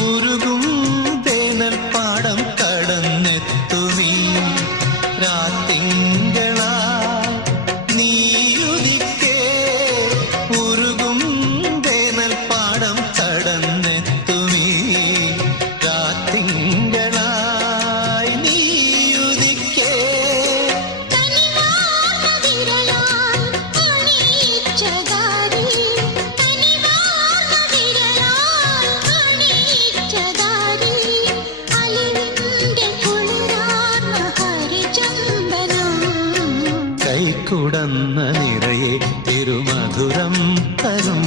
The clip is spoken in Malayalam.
ഉരുകും വേനൽ പാടം കടന്നെത്തുമീ രാത്തിങ്കളാ നീയുദിക്കേ. ഉരുകും വേനൽ പാടം കടന്നെത്തുമീ രാത്തിങ്കളായി നീയുദിക്കേ. കൈക്കുടന്ന നിറയെ തിരുമധുരം തരും